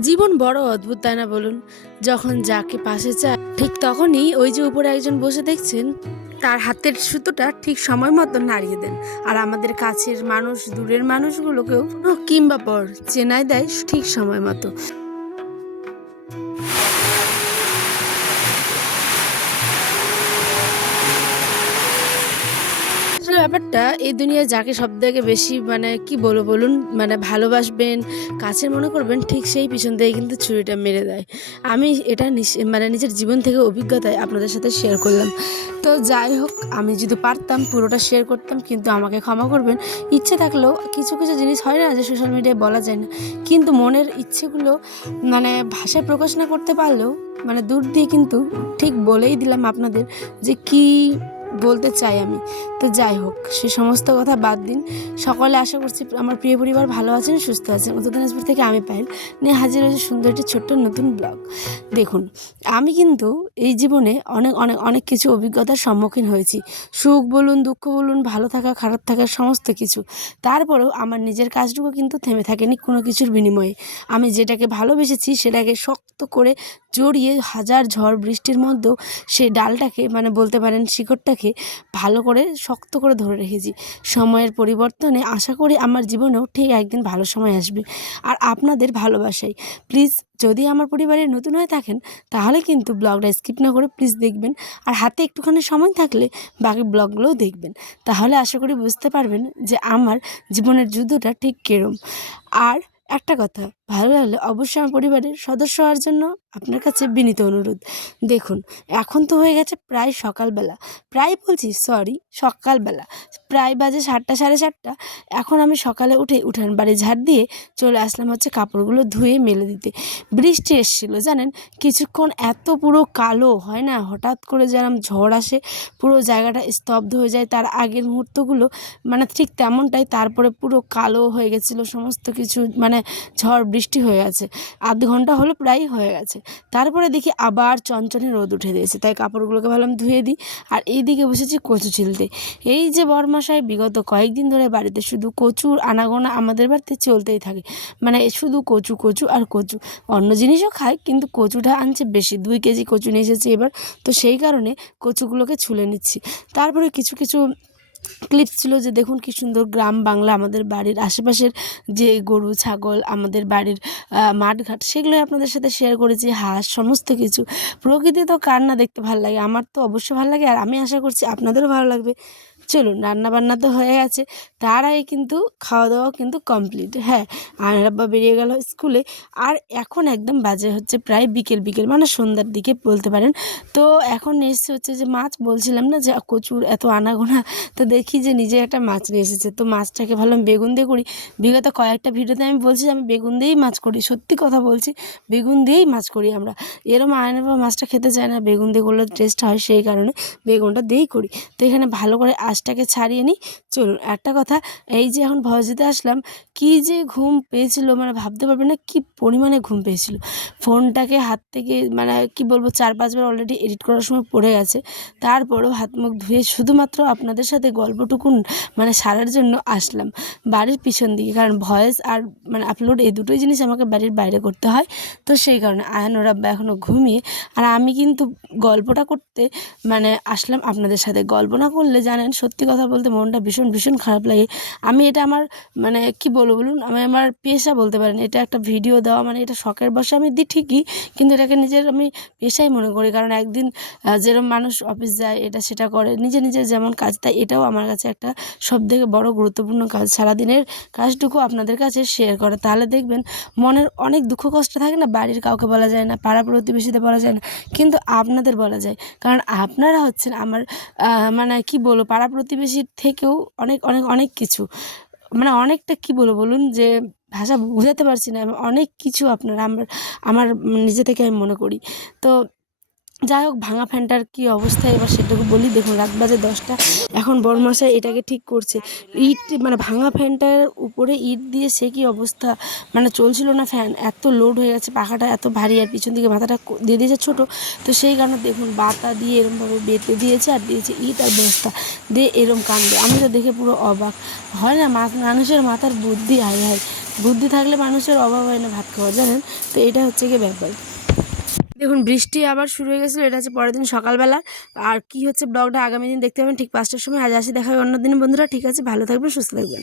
জীবন বড় অদ্ভুত, তাই না বলুন? যখন যাকে পাশে চায়, ঠিক তখনই ওই যে উপরে একজন বসে দেখছেন, তার হাতের সুতোটা ঠিক সময় মতো নাড়িয়ে দেন। আর আমাদের কাছের মানুষ, দূরের মানুষগুলোকেও কিংবা পর চেনাই দেয় ঠিক সময় মতো। ব্যাপারটা, এই দুনিয়ায় যাকে সব থেকে বেশি মানে কি বলব বলুন মানে ভালোবাসবেন, কাছের মনে করবেন, ঠিক সেই পিছন থেকে কিন্তু ছুরিটা মেরে দেয়। আমি এটা মানে নিজের জীবন থেকে অভিজ্ঞতায় আপনাদের সাথে শেয়ার করলাম। তো যাই হোক, আমি যদি পারতাম, পুরোটা শেয়ার করতাম, কিন্তু আমাকে ক্ষমা করবেন। ইচ্ছে থাকলেও কিছু কিছু জিনিস হয় না যে সোশ্যাল মিডিয়ায় বলা যায় না। কিন্তু মনের ইচ্ছেগুলো মানে ভাষায় প্রকাশ না করতে পারলেও মানে দূর দিয়ে কিন্তু ঠিক বলেই দিলাম আপনাদের যে কি বলতে চাই আমি। তো যাই হোক, সে সমস্ত কথা বাদ দিন। সকলে আশা করছি আমার প্রিয় পরিবার ভালো আছেন, সুস্থ আছেন। উত্তর দিনাজপুর থেকে আমি পাইল নিয়ে হাজির হয়েছে সুন্দর একটি ছোট্ট নতুন ব্লগ। দেখুন, আমি কিন্তু এই জীবনে অনেক অনেক অনেক কিছু অভিজ্ঞতার সম্মুখীন হয়েছি। সুখ বলুন, দুঃখ বলুন, ভালো থাকা, খারাপ থাকা, সমস্ত কিছু। তারপরেও আমার নিজের কাজটুকু কিন্তু থেমে থাকেনি কোনো কিছুর বিনিময়ে। আমি যেটাকে ভালোবেসেছি সেটাকে শক্ত করে জড়িয়ে হাজার ঝড় বৃষ্টির মধ্যেও সেই ডালটাকে মানে বলতে পারেন শিকড়টাকে ভালো করে শক্ত করে ধরে রেখেছি। সময়ের পরিবর্তনে আশা করি আমার জীবনেও ঠিক একদিন ভালো সময় আসবে। আর আপনাদের ভালোবাসাই। প্লিজ, যদি আমার পরিবারে নতুন হয়ে থাকেন, তাহলে কিন্তু ব্লগটা স্কিপ না করে প্লিজ দেখবেন। আর হাতে একটুখানি সময় থাকলে বাকি ব্লগগুলোও দেখবেন। তাহলে আশা করি বুঝতে পারবেন যে আমার জীবনের যুদ্ধটা ঠিক কেরম। আর একটা কথা ভালো লাগলে অবশ্যই আমার পরিবারের সদস্য হওয়ার জন্য আপনার কাছে বিনীত অনুরোধ। দেখুন, এখন তো হয়ে গেছে প্রায় সকালবেলা। প্রায় বলছি সরি সকালবেলা। প্রায় বাজে সাতটা, সাড়ে সাতটা। এখন আমি সকালে উঠে উঠান বাড়ি ঝাড় দিয়ে চলে আসলাম হচ্ছে কাপড়গুলো ধুয়ে মেলে দিতে। বৃষ্টি এসেছিল, জানেন? কিছুক্ষণ এত পুরো কালো, হয় না? হঠাৎ করে যেরকম ঝড় আসে, পুরো জায়গাটা স্তব্ধ হয়ে যায়। তার আগের মুহূর্তগুলো মানে ঠিক তেমনটাই, তারপরে পুরো কালো হয়ে গেছিল, সমস্ত কিছু মানে ঝড় বৃষ্টি হয়ে গেছে। আধ ঘণ্টা হলো প্রায় হয়ে গেছে। তারপরে দেখি আবার চঞ্চনে রোদ উঠে দিয়েছে। তাই কাপড়গুলোকে ভাবলাম ধুয়ে দিই আর এইদিকে বসেছি কচু ছিলতে। এই যে বরমাসায় বিগত কয়েকদিন ধরে বাড়িতে শুধু কচুর আনাগোনা আমাদের বাড়িতে চলতেই থাকে। মানে শুধু কচু কচু আর কচু। অন্য জিনিসও খায় কিন্তু কচুটা আনছে বেশি। দুই কেজি কচু নিয়ে এসেছে এবার। তো সেই কারণে কচুগুলোকে ছুলে নিচ্ছি। তারপরে কিছু কিছু ক্লিপস ছিল যে দেখুন কি সুন্দর গ্রাম বাংলা আমাদের বাড়ির আশেপাশের যে গরু, ছাগল, আমাদের বাড়ির মাঠঘাট সেগুলোই আপনাদের সাথে শেয়ার করেছি, হাঁস, সমস্ত কিছু। প্রকৃতি তো কার না দেখতে ভালো লাগে? আমার তো অবশ্যই ভালো লাগে আর আমি আশা করছি আপনাদেরও ভালো লাগবে। চলুন রান্না বান্না তো হয়ে গেছে। তার আগে কিন্তু খাওয়া দাওয়া কিন্তু কমপ্লিট হ্যাঁ। আর আব্বা বেরিয়ে গেল স্কুলে আর এখন একদম বাজে হচ্ছে, প্রায় বিকেল বিকেল মানে সন্ধ্যার দিকে বলতে পারেন। তো এখন এসছে হচ্ছে যে মাছ, বলছিলাম না যে কচুর এত আনাগোনা, তো দেখি যে নিজে একটা মাছ নিয়ে এসেছে। তো মাছটাকে ভাবলাম বেগুন দিয়ে করি। বিগত কয়েকটা ভিডিওতে আমি বলছি আমি বেগুন দিয়েই মাছ করি, সত্যি কথা বলছি, বেগুন দিয়েই মাছ করি আমরা। এরম আয়নের মাছটা খেতে চায় না, বেগুন দিয়ে করলে টেস্ট হয় সেই কারণে বেগুনটা দিয়েই করি। তো এখানে ভালো করে আঁশটাকে ছাড়িয়ে নিই। চলুন, একটা কথা, এই যে এখন ভয় দিতে আসলাম, কি যে ঘুম পেয়েছিল মানে ভাবতে পারবে না কি পরিমাণে ঘুম পেয়েছিল। ফোনটাকে হাত থেকে মানে কি বলব, চার পাঁচবার অলরেডি এডিট করার সময় পড়ে গেছে। তারপরেও হাত মুখ ধুয়ে শুধুমাত্র আপনাদের সাথে গল্পটুকুন মানে সারার জন্য আসলাম বাড়ির পিছন দিকে। কারণ ভয়েস আর মানে আপলোড এই দুটোই জিনিস আমাকে বাড়ির বাইরে করতে হয়। তো সেই কারণে আয়ান ওরা এখনও ঘুমিয়ে, আর আমি কিন্তু গল্পটা করতে মানে আসলাম আপনাদের সাথে। গল্প না করলে জানেন সত্যি কথা বলতে মনটা ভীষণ ভীষণ খারাপ লাগে। আমি এটা আমার মানে কি বলব বলুন? আমি আমার পেশা বলতে পারেন, এটা একটা ভিডিও দেওয়া মানে এটা শখের বসে আমি দিই ঠিকই, কিন্তু এটাকে নিজের আমি পেশাই মনে করি। কারণ একদিন যেরকম মানুষ অফিস যায়, এটা সেটা করে নিজে নিজের যেমন কাজ, তাই এটাও আমার কাছে একটা সব থেকে বড় গুরুত্বপূর্ণ কাজ। সারাদিনের কাজটুকু আপনাদের কাছে শেয়ার করে। তাহলে দেখবেন, মনের অনেক দুঃখ কষ্ট থাকে না? বাড়ির কাউকে বলা যায় না, পাড়া প্রতিবেশীতে বলা যায় না, কিন্তু আপনাদের বলা যায়। কারণ আপনারা হচ্ছেন আমার মানে কি বলব, পাড়া প্রতিবেশীর থেকেও অনেক অনেক অনেক কিছু। মানে অনেকটা কি বলব বলুন যে, ভাষা বোঝাতে পারছি না, অনেক কিছু আপনার, আমার আমার নিজে থেকে আমি মনে করি। তো যাই হোক, ভাঙা ফ্যানটার কী অবস্থা? এবার সেটুকু বলি, দেখুন, রাত বাজে দশটা। এখন বড়মশাই এটাকে ঠিক করছে। ইট মানে ভাঙা ফ্যানটার উপরে ইট দিয়ে সে কী অবস্থা? মানে চলছিল না ফ্যান, এত লোড হয়ে গেছে, পাখাটা এত ভারী, আর পিছন দিকে মাথাটা দিয়ে দিয়েছে ছোটো। তো সেই কারণে দেখুন, বাতা দিয়ে এরমভাবে বেঁধে দিয়েছে, আর দিয়েছে ইট আর বস্তা। দিয়ে এরম কান্দে আমি তো দেখে পুরো অবাক। হয় না মানুষের মাথার বুদ্ধি, হায় হায়। বুদ্ধি থাকলে মানুষের অভাব হয় না ভাত খাওয়া জানেন? তো এটা হচ্ছে গিয়ে ব্যাপার। দেখুন, বৃষ্টি আবার শুরু হয়ে গেছিল, এটা হচ্ছে পরের দিন সকালবেলা। আর কি হচ্ছে ব্লগটা আগামী দিন দেখতে পাবেন ঠিক পাঁচটার সময়। আজ আসি, দেখা হবে অন্য দিন। বন্ধুরা, ঠিক আছে, ভালো থাকবেন, সুস্থ থাকবেন।